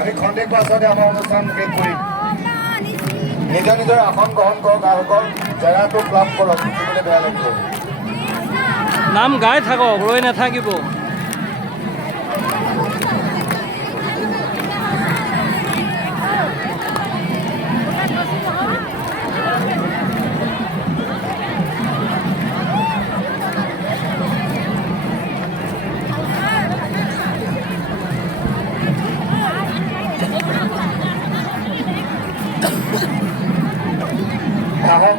আমি খন্তেক পাছতে আমাৰ অনুষ্ঠান শেষ কৰিম নিজৰ নিজৰ আসন গ্ৰহণ কৰক আহোঁকক জেগাটো ক্লাব কৰক দেখিবলৈ বেয়া লাগিব নাম গাই থাকক ৰৈ নাথাকিব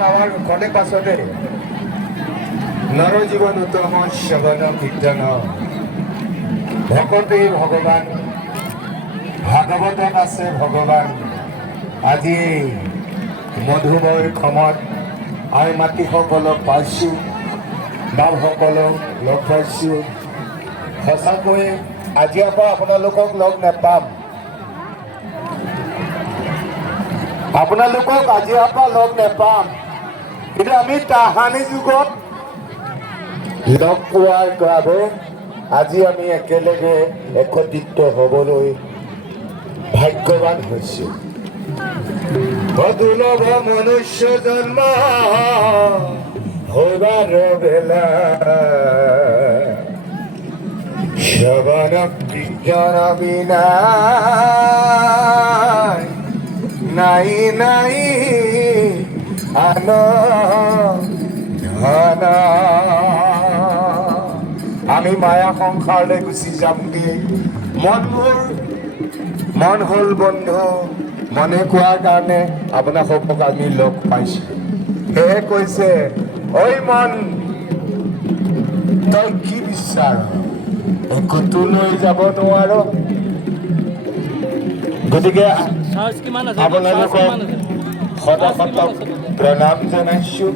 আমাৰ খন্তেক পাছতে নৰ জীবন উত্তম শ্ৰবণ কীৰ্তন ভকতে ভগবান ভাগৱতত আছে ভগৱান আজি মধুময় খমত আমি মাতৃসকলক পাইছোঁ বাপসকলক লগ পাইছোঁ সঁচাকৈ আজিৰ পৰা আপোনালোকক লগ নাপাম আপোনালোকক আজিৰ পৰা লগ নাপাম কিন্তু আমি তাহানি যুগত লগ পোৱাৰ বাবে আজি আমি একেলগে একত্ৰিত হ'বলৈ ভাগ্যৱান হৈছোঁ দুৰ্লভ মনুষ্য জন্ম হবাৰ বেলা শ্ৰবণ কীৰ্তন বিনা নাই নাই আনন্দ আমি মায়া সংসাৰলৈ গুচি যামগে মন হ'ল বন্ধু মনে কোৱাৰ কাৰণে আপোনালোকক আমি লগ পাইছোঁ সেয়ে কৈছে ঐ মন তই কি বিচাৰ একোটো লৈ যাব নোৱাৰ গতিকে আপোনালোকক সদাসতক প্ৰণাম জনাইছোঁ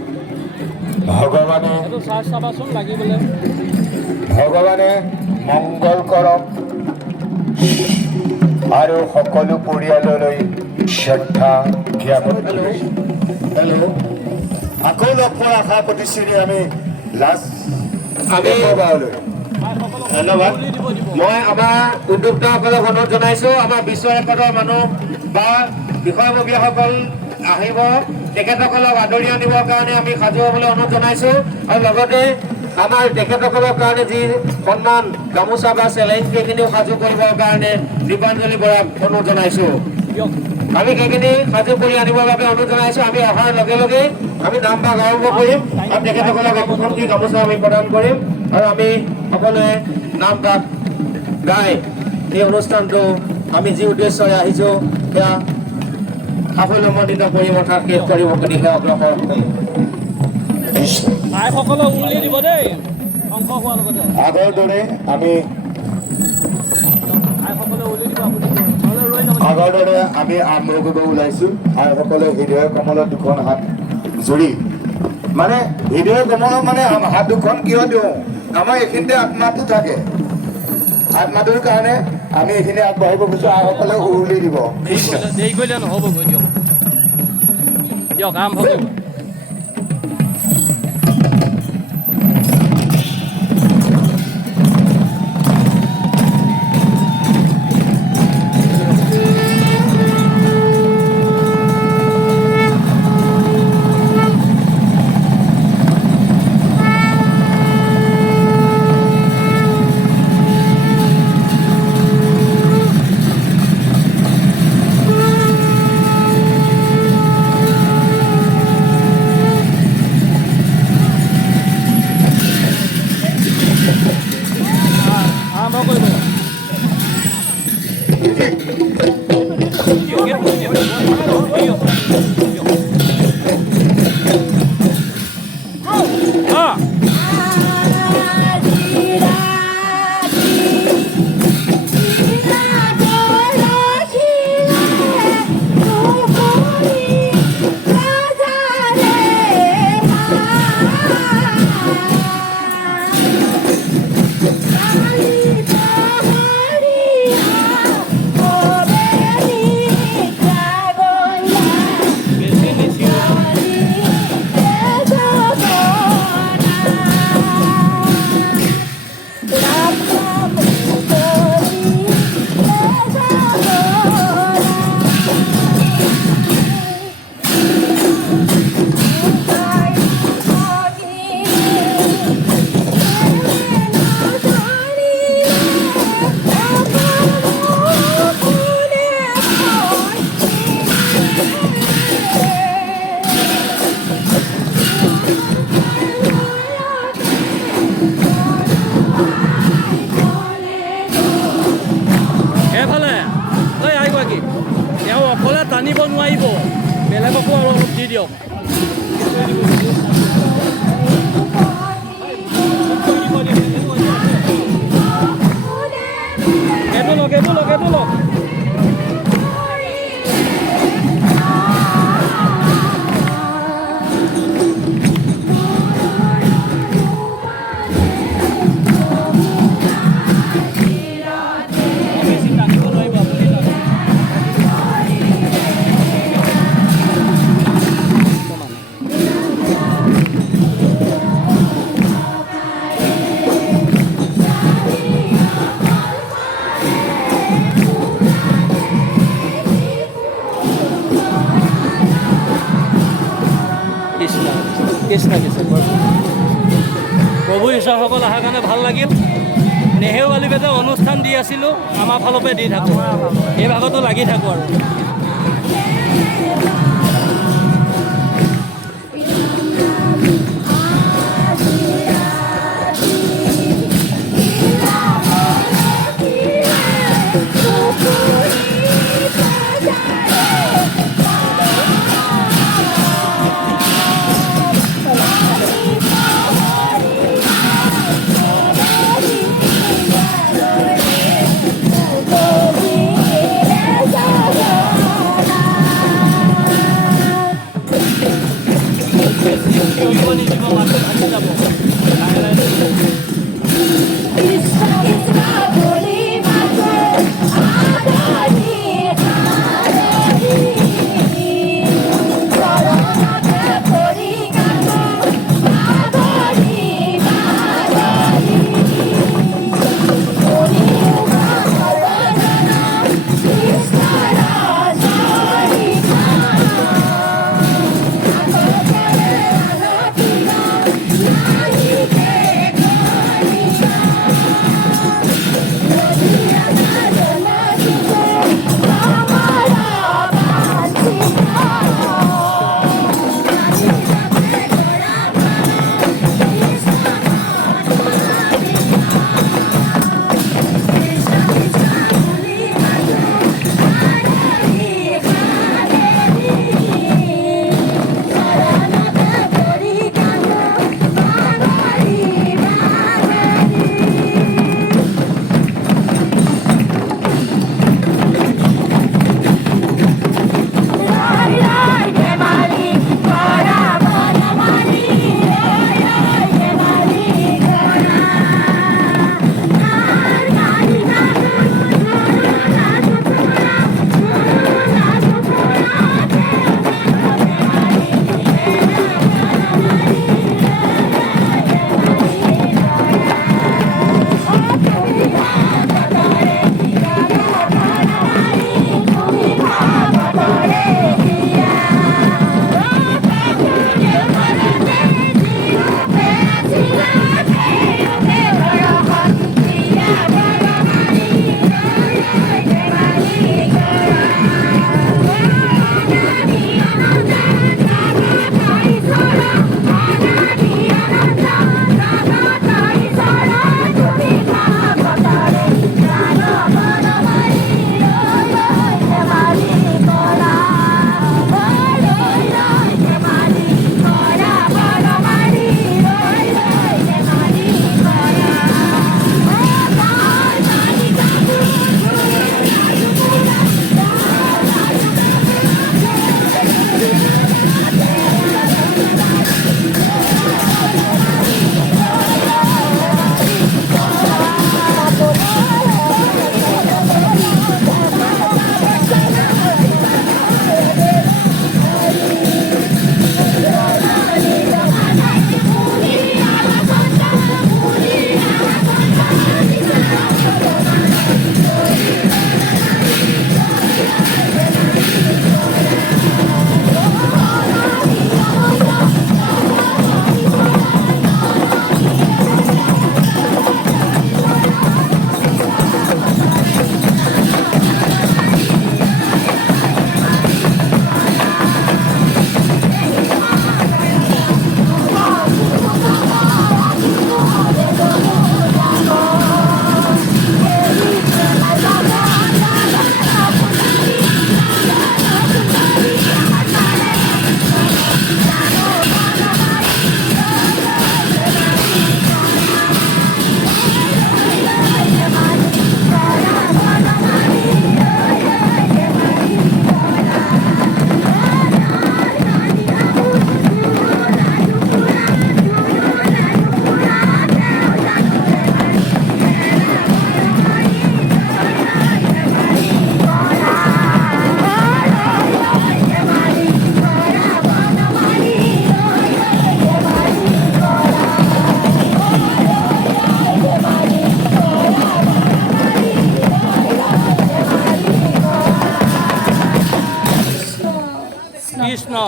ভগৱানে মংগল কৰক আৰু সকলো পৰিয়াললৈ শ্ৰদ্ধা জ্ঞাপন কৰিছোঁ হেল্ল' আকৌ লগ পোৱাৰ আশা প্ৰতিশ্ৰুতি আমি লাষ্ট ধন্যবাদ মই আমাৰ উদ্যোক্তাসকলক অনুৰোধ জনাইছোঁ আমাৰ বিশ্ব ৰেকৰ্ডৰ মানুহ বা বিষয়ববীয়াসকল আহিব তেখেতসকলক আদৰি আনিবৰ কাৰণে আমি সাজু হ'বলৈ অনুৰোধ জনাইছোঁ আৰু লগতে আমাৰ তেখেতসকলৰ কাৰণে যি সন্মান গামোচা বা চেলেঞ্জ সেইখিনিও সাজু কৰিবৰ কাৰণে দীপাঞ্জলি বৰাক অনুৰোধ জনাইছোঁ আমি সেইখিনি সাজু কৰি আনিবৰ বাবে অনুৰোধ জনাইছোঁ আমি অহাৰ লগে লগে আমি নাম ভাগ আৰম্ভ কৰিম আৰু তেখেতসকলক একোখনকৈ গামোচা আমি প্ৰদান কৰিম আৰু আমি সকলোৱে নাম ভাগ গাই এই অনুষ্ঠানটো আমি যি উদ্দেশ্যৰে আহিছোঁ সেয়া সাফল্যমণ্ডিত পৰিৱৰ্তন শেষ কৰিব দিশে অগ্ৰসৰ হ'ম। আইসকলক উৰুলি দিব দেই অংশ হোৱাৰ লগতে আগৰ দৰে আমি আইসকলে উৰুলি দিব আপুনি নহ'লে ৰৈ যাব। আগৰ দৰে আমি আৰম্ভ কৰিব ওলাইছোঁ। আইসকলে হৃদয় কমলত দুখন হাত জুৰি মানে হৃদয় কমলত মানে হাত দুখন কিয় দিওঁ, আমাৰ এইখিনিতে আত্মাটো থাকে। আত্মাটোৰ কাৰণে আমি এইখিনি আগবাঢ়িব খুজিছোঁ। আইসকলে উৰুলি দিব। দেৰি কৰিলে নহ'বগৈ দিয়ক দিয়ক আৰম্ভ কৰিব। তেওঁ অকলে টানিব নোৱাৰিব, বেলেগকো আৰু অলপ দি দিয়ক। এইটো লওক কৃষ্ণ প্ৰভু ঈশ্বৰৰ অহাৰ কাৰণে ভাল লাগিল। নেহেৰু আলিবেদে অনুষ্ঠান দি আছিলোঁ, আমাৰ ফালৰ পৰা দি থাকোঁ, এই ভাগতো লাগি থাকোঁ আৰু।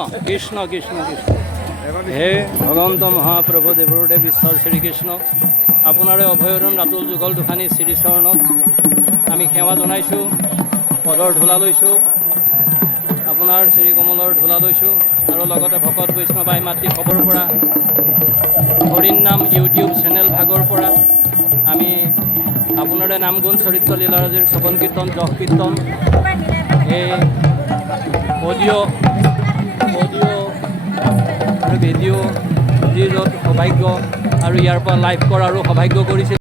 কৃষ্ণ কৃষ্ণ কৃষ্ণ হে ভগৱন্ত মহাপ্ৰভু দেৱদেৱ ঈশ্বৰ শ্ৰীকৃষ্ণ আপোনাৰে অভয়ৰণ ৰাতুল যুগল দুখানী শ্ৰীচৰণত আমি সেৱা জনাইছোঁ পদৰ ধূলা লৈছোঁ আপোনাৰ শ্ৰীকমলৰ ধূলা লৈছোঁ আৰু লগতে ভকত বৈষ্ণৱ আই মাতৃ খবৰ পৰা হৰিণ নাম ইউটিউব চেনেল ভাগৰ পৰা আমি আপোনাৰে নাম গুণ চৰিত্ৰ লীলাৰাজীৰ শ্ৰৱণ কীৰ্তন যশ কীৰ্তন এই অডিঅ' আৰু ভিডিঅ' যি য'ত সৌভাগ্য আৰু ইয়াৰ পৰা লাইভ কৰাৰো সৌভাগ্য কৰিছিল